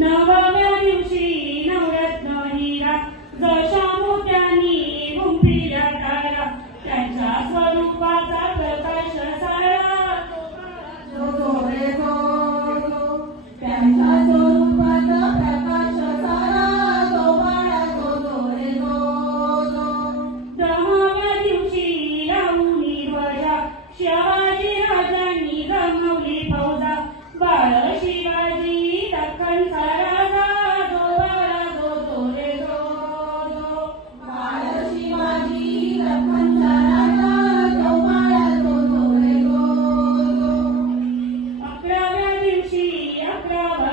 नवव्या दिवशी नवरत्न हिरा जशा मोत्यांनी गुंफिल्या तारा त्यांच्या स्वरूपाचा प्रकाश सारा जो जो रे जो जो त्यांच्या स्वरूपाचा प्रकाश सारा जो बाळा जो जो रे जो जो. दहाव्या दिवशी लावणी ध्वजा शिवाजी राजांनी जमवली फौजा बाळ शिवाजी दख्खनचा राजा जो बाळा जो जो रे जो जो. बाळ शिवाजी दख्खनचा राजा जो बाळा जो जो रे जो जो. 11व्या दिवशी 11वा